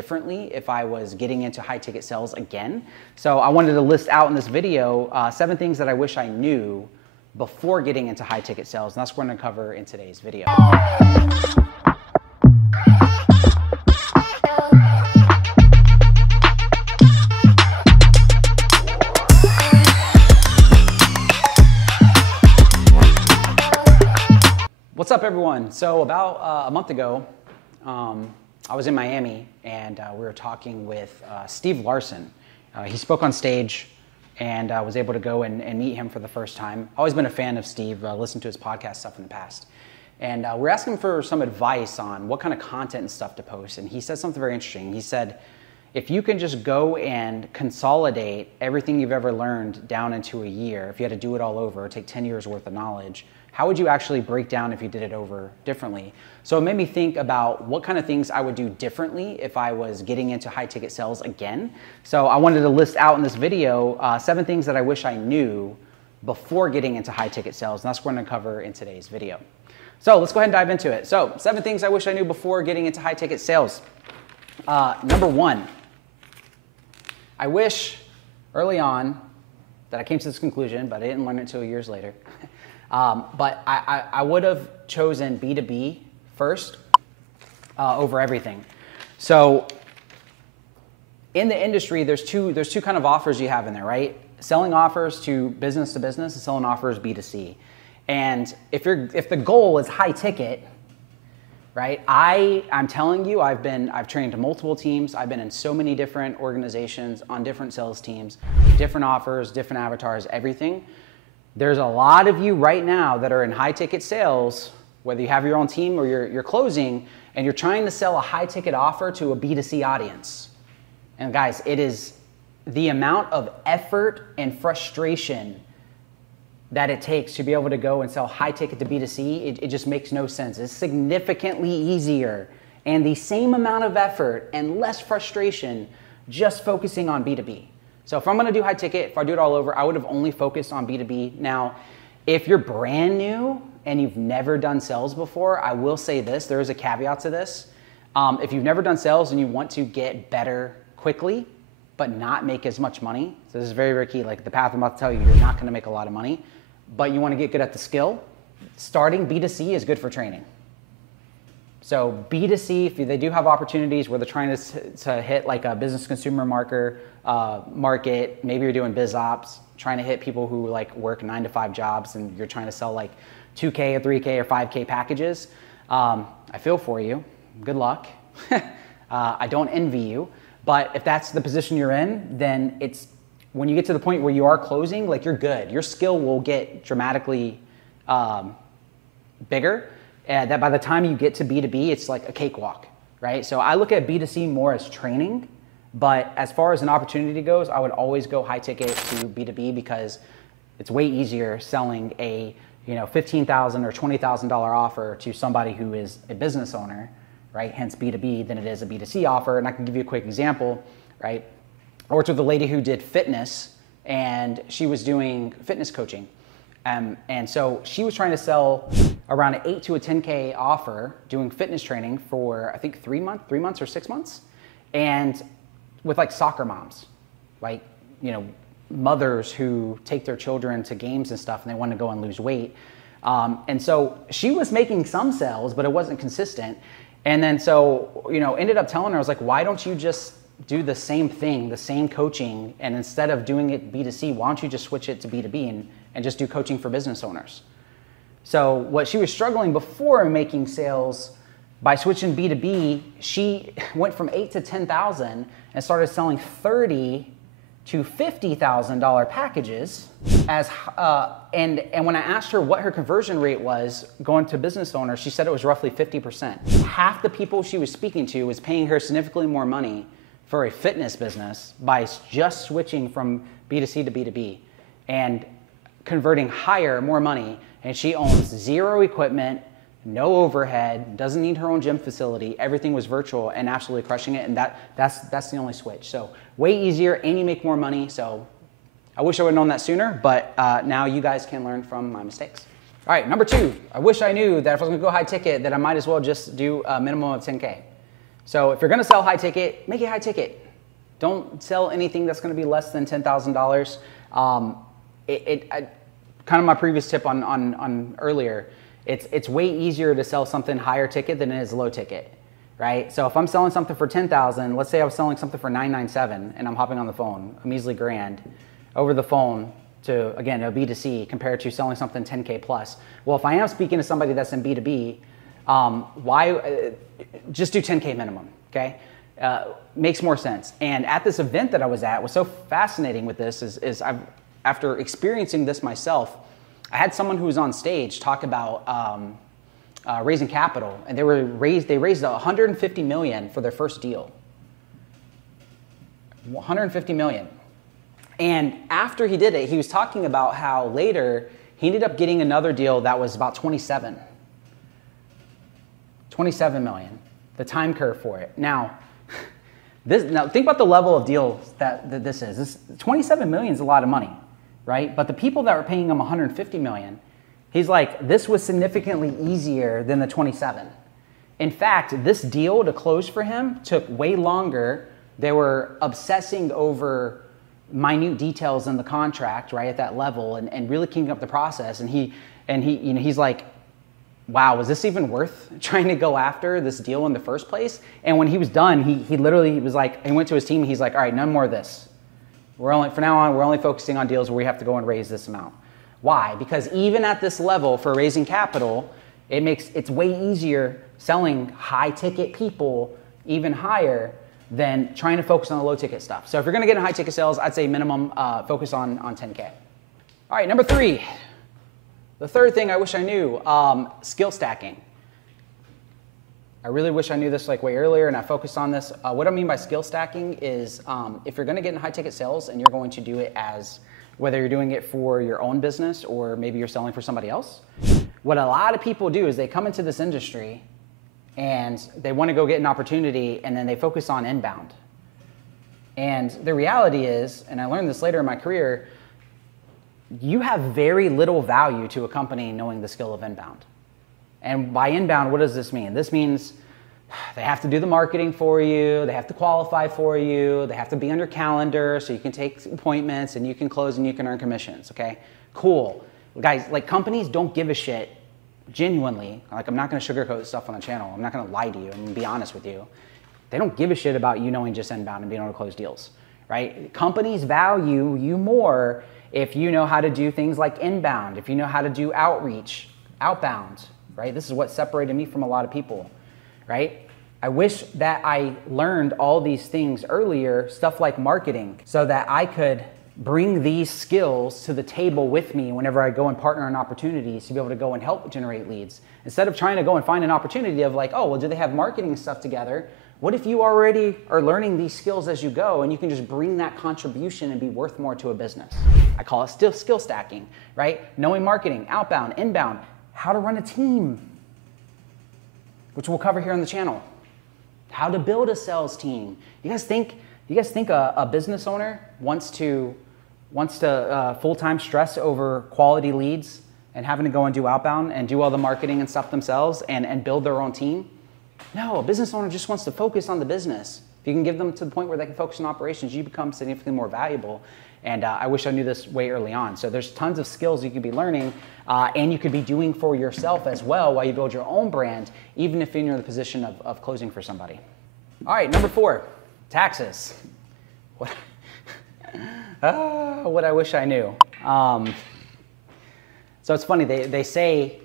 Differently if I was getting into high ticket sales again. So I wanted to list out in this video 7 things that I wish I knew before getting into high ticket sales, and that's what we're going to cover in today's video. What's up, everyone? So about a month ago, I was in Miami and we were talking with Steve Larson. He spoke on stage and I was able to go and meet him for the first time. Always been a fan of Steve, listened to his podcast stuff in the past. And we're asking for some advice on what kind of content and stuff to post. And he said something very interesting. He said, if you can just go and consolidate everything you've ever learned down into a year, if you had to do it all over, take 10 years worth of knowledge, how would you actually break down if you did it over differently? So it made me think about what kind of things I would do differently if I was getting into high ticket sales again. So I wanted to list out in this video 7 things that I wish I knew before getting into high ticket sales, and that's what we're going to cover in today's video. So let's go ahead and dive into it. So 7 things I wish I knew before getting into high ticket sales. Number 1, I wish early on that I came to this conclusion, but I didn't learn it until years later. But I would have chosen B2B first over everything. So in the industry, there's two kind of offers you have in there, right? Selling offers to business and selling offers B2C. And if the goal is high ticket, right? I'm telling you, I've trained multiple teams. I've been in so many different organizations on different sales teams, different offers, different avatars, everything. There's a lot of you right now that are in high ticket sales, whether you have your own team or you're closing, and you're trying to sell a high ticket offer to a B2C audience. And guys, it is the amount of effort and frustration that it takes to be able to go and sell high ticket to B2C. It just makes no sense. It's significantly easier and the same amount of effort and less frustration just focusing on B2B. So if I'm going to do high ticket, if I do it all over, I would have only focused on B2B. Now, if you're brand new and you've never done sales before, I will say this, there is a caveat to this. If you've never done sales and you want to get better quickly, but not make as much money, so this is very, very key. Like the path I'm about to tell you, you're not going to make a lot of money, but you want to get good at the skill. Starting B2C is good for training. So B2C, if they do have opportunities where they're trying to hit like a business consumer market, maybe you're doing biz ops, trying to hit people who like work 9-to-5 jobs and you're trying to sell like 2K or 3K or 5K packages. I feel for you. Good luck. I don't envy you. But if that's the position you're in, then it's when you get to the point where you are closing, like you're good. Your skill will get dramatically bigger. That by the time you get to B2B, it's like a cakewalk, right? So I look at B2C more as training, but as far as an opportunity goes, I would always go high ticket to B2B because it's way easier selling a $15,000 or $20,000 offer to somebody who is a business owner, right? Hence B2B than it is a B2C offer. And I can give you a quick example, right? I worked with a lady who did fitness and she was doing fitness coaching. And so she was trying to sell around an 8 to a 10K offer doing fitness training for, I think 3 months or 6 months. And with like soccer moms, like, mothers who take their children to games and stuff and they want to go and lose weight. And so she was making some sales, but it wasn't consistent. And then so, ended up telling her, I was like, why don't you just do the same thing, the same coaching, and instead of doing it B2C, why don't you just switch it to B2B and just do coaching for business owners? So what she was struggling before making sales, by switching B2B, she went from 8 to 10,000 and started selling $30,000 to $50,000 packages. And when I asked her what her conversion rate was going to business owners, she said it was roughly 50%. Half the people she was speaking to was paying her significantly more money for a fitness business by just switching from B2C to B2B and converting higher, more money. And she owns 0 equipment, no overhead, doesn't need her own gym facility. Everything was virtual and absolutely crushing it. And that's the only switch. So way easier and you make more money. So I wish I would have known that sooner, but now you guys can learn from my mistakes. All right, number 2, I wish I knew that if I was gonna go high ticket that I might as well just do a minimum of 10K. So if you're going to sell high ticket, make it high ticket. Don't sell anything that's going to be less than $10,000. Kind of my previous tip on earlier, it's way easier to sell something higher ticket than it is low ticket, right? So if I'm selling something for 10,000, let's say I was selling something for 997 and I'm hopping on the phone, a measly grand, over the phone to, again, a B2C compared to selling something 10K plus. Well, if I am speaking to somebody that's in B2B, just do 10K minimum, okay? Makes more sense. And at this event that I was at, what's so fascinating with this is after experiencing this myself, I had someone who was on stage talk about raising capital, and they raised $150 million for their first deal. $150 million. And after he did it, he was talking about how later he ended up getting another deal that was about 27 million, the time curve for it. Now think about the level of deals that this is. This 27 million is a lot of money, right? But the people that were paying him 150 million, he's like, this was significantly easier than the 27. In fact, this deal to close for him took way longer. They were obsessing over minute details in the contract, right, at that level, and really keeping up the process. And he's like, wow, was this even worth trying to go after this deal in the first place? And when he was done, he literally was like, he went to his team, he's like, all right, none more of this. From now on, we're only focusing on deals where we have to go and raise this amount. Why? Because even at this level for raising capital, it's way easier selling high ticket people even higher than trying to focus on the low ticket stuff. So if you're gonna get in high ticket sales, I'd say minimum focus on 10K. All right, number 3. The third thing I wish I knew, skill stacking. I really wish I knew this like way earlier and I focused on this. What I mean by skill stacking is if you're gonna get in high ticket sales and you're going to do it as, whether you're doing it for your own business or maybe you're selling for somebody else, what a lot of people do is they come into this industry and they wanna go get an opportunity and then they focus on inbound. And the reality is, and I learned this later in my career, you have very little value to a company knowing the skill of inbound. And by inbound, what does this mean? This means they have to do the marketing for you, they have to qualify for you, they have to be on your calendar so you can take appointments and you can close and you can earn commissions, okay? Cool. Guys, like companies don't give a shit, genuinely. Like I'm not gonna sugarcoat stuff on the channel. I'm not gonna lie to you, I'm gonna be honest with you. They don't give a shit about you knowing just inbound and being able to close deals, right? Companies value you more if you know how to do things like inbound, if you know how to do outreach, outbound, right? This is what separated me from a lot of people, right? I wish that I learned all these things earlier, stuff like marketing, so that I could bring these skills to the table with me whenever I go and partner on opportunities to be able to go and help generate leads. Instead of trying to go and find an opportunity of like, oh, well, do they have marketing stuff together? What if you already are learning these skills as you go and you can just bring that contribution and be worth more to a business? I call it still skill stacking, right? Knowing marketing, outbound, inbound, how to run a team, which we'll cover here on the channel. How to build a sales team. You guys think a business owner wants to full-time stress over quality leads and having to go and do outbound and do all the marketing and stuff themselves and build their own team? No, a business owner just wants to focus on the business. If you can give them to the point where they can focus on operations, you become significantly more valuable. And I wish I knew this way early on. So there's tons of skills you could be learning and you could be doing for yourself as well while you build your own brand, even if you're in the position of closing for somebody. All right, number 4, taxes. What I wish I knew. So it's funny, they say,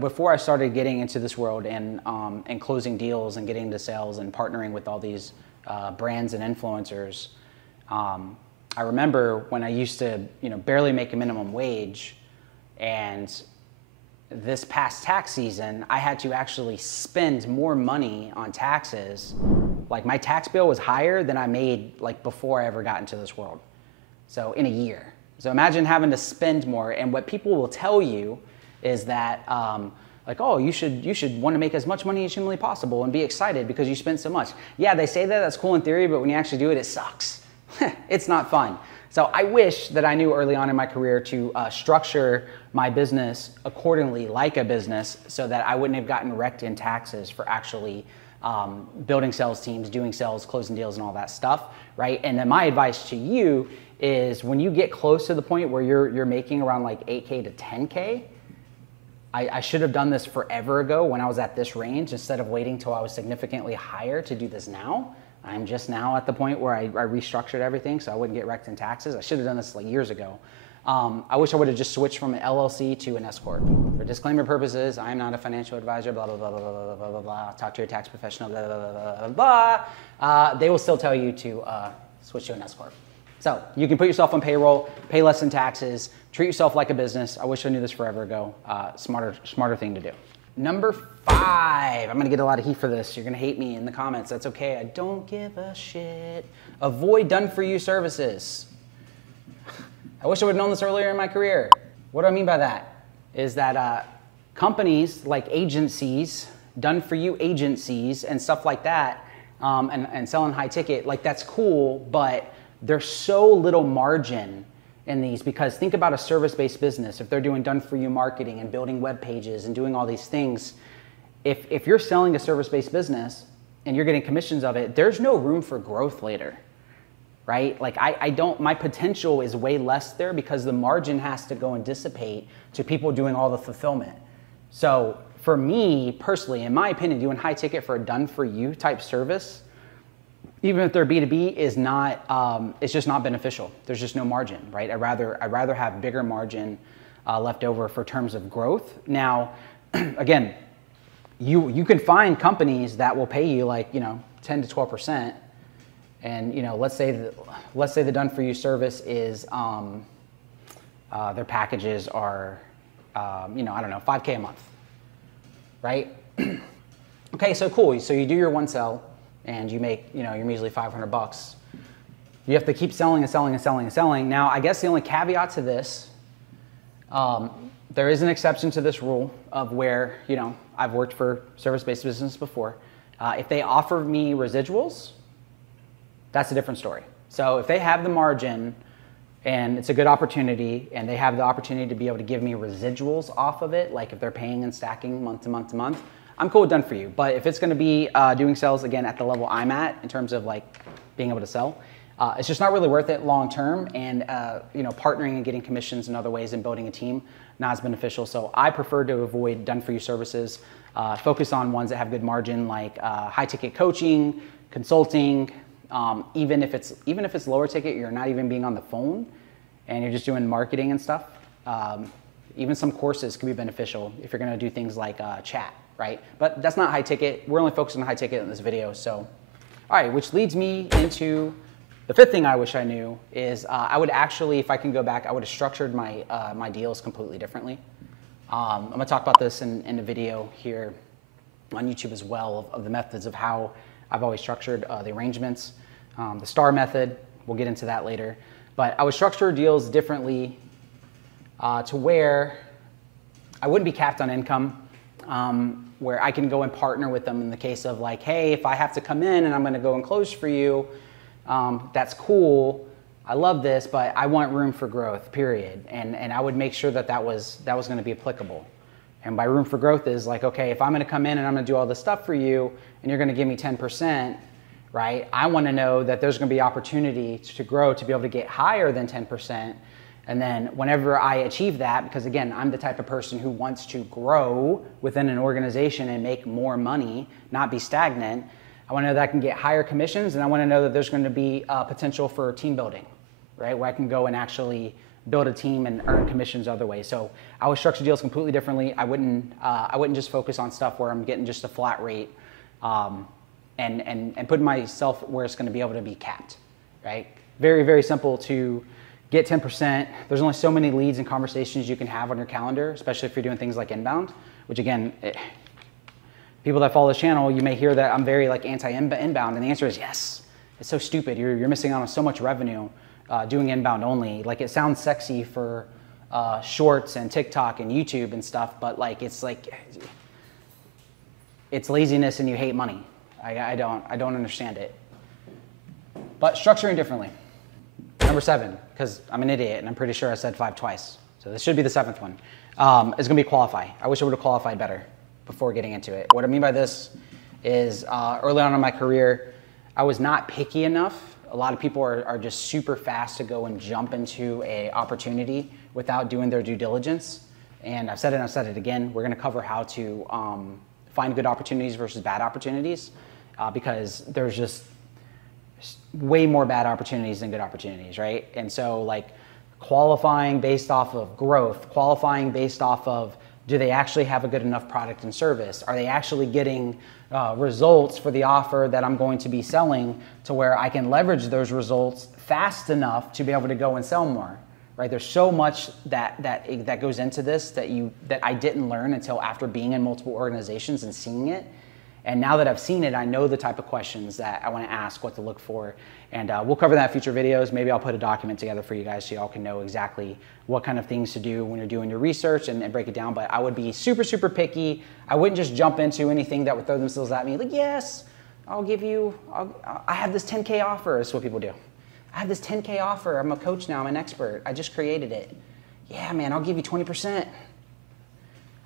before I started getting into this world and closing deals and getting into sales and partnering with all these brands and influencers, I remember when I used to, barely make a minimum wage, and this past tax season, I had to actually spend more money on taxes. Like my tax bill was higher than I made like before I ever got into this world. So in a year. So imagine having to spend more, and what people will tell you is that like, oh, you should want to make as much money as humanly possible and be excited because you spent so much. Yeah, they say that, that's cool in theory, but when you actually do it, it sucks. It's not fun. So I wish that I knew early on in my career to structure my business accordingly like a business so that I wouldn't have gotten wrecked in taxes for actually building sales teams, doing sales, closing deals, and all that stuff, right? And then my advice to you is when you get close to the point where you're making around like 8K to 10K, I should have done this forever ago when I was at this range instead of waiting till I was significantly higher to do this now. I'm just now at the point where I restructured everything so I wouldn't get wrecked in taxes. I should have done this like years ago. I wish I would have just switched from an LLC to an S Corp. For disclaimer purposes, I am not a financial advisor, blah, blah, blah, blah, blah, blah, blah, blah. Talk to your tax professional, blah, blah, blah, blah, blah. They will still tell you to switch to an S Corp. So you can put yourself on payroll, pay less in taxes, treat yourself like a business. I wish I knew this forever ago. Smarter thing to do. Number 5, I'm gonna get a lot of heat for this. You're gonna hate me in the comments. That's okay, I don't give a shit. Avoid done-for-you services. I wish I would have known this earlier in my career. What do I mean by that? Is that companies like agencies, done-for-you agencies and stuff like that, and selling high ticket, like that's cool, but there's so little margin in these because think about a service-based business. If they're doing done-for-you marketing and building web pages and doing all these things, if you're selling a service-based business and you're getting commissions of it, there's no room for growth later, right? Like my potential is way less there because the margin has to go and dissipate to people doing all the fulfillment. So for me personally, in my opinion, doing high ticket for a done-for-you type service, even if they're B2B, is not, it's just not beneficial. There's just no margin, right? I'd rather have bigger margin left over for terms of growth. Now, again, you can find companies that will pay you like, 10 to 12%. And, let's say the done-for-you service is, their packages are, I don't know, 5K a month, right? Okay, so cool. So you do your one sell, and you make, your measly $500. You have to keep selling and selling and selling and selling. Now, I guess the only caveat to this, there is an exception to this rule of where, I've worked for service-based business before. If they offer me residuals, that's a different story. So if they have the margin and it's a good opportunity and they have the opportunity to be able to give me residuals off of it, like if they're paying and stacking month to month to month, I'm cool with done for you. But if it's gonna be doing sales again at the level I'm at in terms of like being able to sell, it's just not really worth it long term. And partnering and getting commissions in other ways and building a team, not as beneficial. So I prefer to avoid done for you services, focus on ones that have good margin like high ticket coaching, consulting. Even if it's lower ticket, you're not even being on the phone and you're just doing marketing and stuff. Even some courses can be beneficial if you're gonna do things like chat, right? But that's not high ticket. We're only focused on high ticket in this video. So, all right, which leads me into the 5th thing I wish I knew is I would actually, if I can go back, I would have structured my, my deals completely differently. I'm gonna talk about this in a video here on YouTube as well of the methods of how I've always structured the arrangements. The STAR method, we'll get into that later. But I would structure deals differently to where I wouldn't be capped on income, where I can go and partner with them in the case of like, hey, if I have to come in and I'm gonna go and close for you, that's cool. I love this, but I want room for growth, period. And I would make sure that was gonna be applicable. And by room for growth is like, okay, if I'm gonna come in and I'm gonna do all this stuff for you and you're gonna give me 10%, right? I wanna know that there's gonna be opportunity to grow to be able to get higher than 10%. And then whenever I achieve that, because again, I'm the type of person who wants to grow within an organization and make more money, not be stagnant, I wanna know that I can get higher commissions and I wanna know that there's gonna be potential for team building, right? Where I can go and actually build a team and earn commissions other ways. So I would structure deals completely differently. I wouldn't just focus on stuff where I'm getting just a flat rate and put myself where it's gonna be able to be capped, right? Very, very simple to get 10%. There's only so many leads and conversations you can have on your calendar, especially if you're doing things like inbound, which again, people that follow this channel, you may hear that I'm very like anti-inbound, and the answer is yes. It's so stupid. You're missing out on so much revenue doing inbound only. Like it sounds sexy for shorts and TikTok and YouTube and stuff, but like it's laziness and you hate money. I don't understand it. But structuring differently. Number 7, because I'm an idiot and I'm pretty sure I said 5 twice. So this should be the 7th one. Is gonna be qualify. I wish I would have qualified better before getting into it. What I mean by this is early on in my career, I was not picky enough. A lot of people are just super fast to go and jump into an opportunity without doing their due diligence. And I've said it and I've said it again, we're gonna cover how to find good opportunities versus bad opportunities because there's just way more bad opportunities than good opportunities, right? And so like qualifying based off of growth, qualifying based off of do they actually have a good enough product and service? Are they actually getting results for the offer that I'm going to be selling to where I can leverage those results fast enough to be able to go and sell more, right? There's so much that goes into this that I didn't learn until after being in multiple organizations and seeing it. And now that I've seen it, I know the type of questions that I want to ask, what to look for. And we'll cover that in future videos. Maybe I'll put a document together for you guys so y'all can know exactly what kind of things to do when you're doing your research and break it down. But I would be super, super picky. I wouldn't just jump into anything that would throw themselves at me. Like, yes, I have this 10K offer. That's what people do. I have this 10K offer. I'm a coach now. I'm an expert. I just created it. Yeah, man, I'll give you 20%.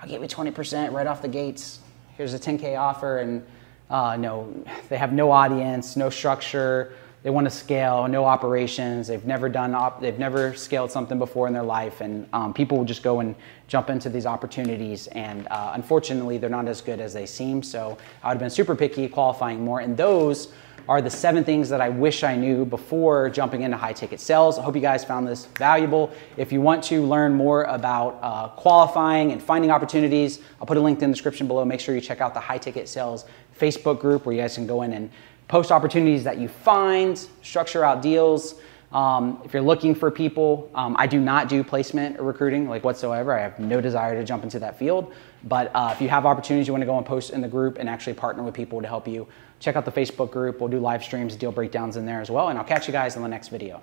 I'll give you 20% right off the gates. Here's a 10K offer, and no, they have no audience, no structure. They want to scale, no operations. They've never scaled something before in their life, and people will just go and jump into these opportunities, and unfortunately, they're not as good as they seem. So I would have been super picky, qualifying more, and those are the 7 things that I wish I knew before jumping into high ticket sales. I hope you guys found this valuable. If you want to learn more about qualifying and finding opportunities, I'll put a link in the description below. Make sure you check out the high ticket sales Facebook group where you guys can go in and post opportunities that you find, structure out deals. If you're looking for people, I do not do placement or recruiting like whatsoever. I have no desire to jump into that field. But if you have opportunities you want to go and post in the group and actually partner with people to help you, check out the Facebook group. We'll do live streams, deal breakdowns in there as well. And I'll catch you guys in the next video.